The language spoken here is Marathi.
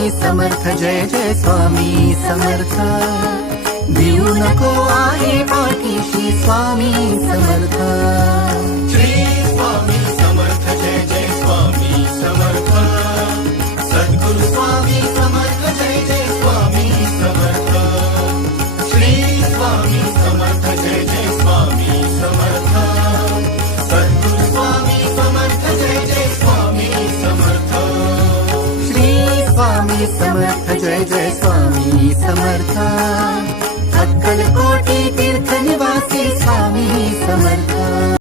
स्वामी समर्थ, जय जय स्वामी समर्थ. भिवू नको आहे पाठीशी स्वामी समर्थ. श्री स्वामी समर्थ, जय जय स्वामी समर्थ. सद्गुरु स्वामी समर्थ, जय जय स्वामी समर्थ. श्री स्वामी समर्थ, जय जय स्वामी समर्थ. सद्गुरु स्वामी समर्थ, जय जय स्वामी समर्थ. श्री स्वामी समर्थ, जय जय स्वामी समर्थ. अक्कलकोटी तीर्थ निवासी स्वामी समर्थ.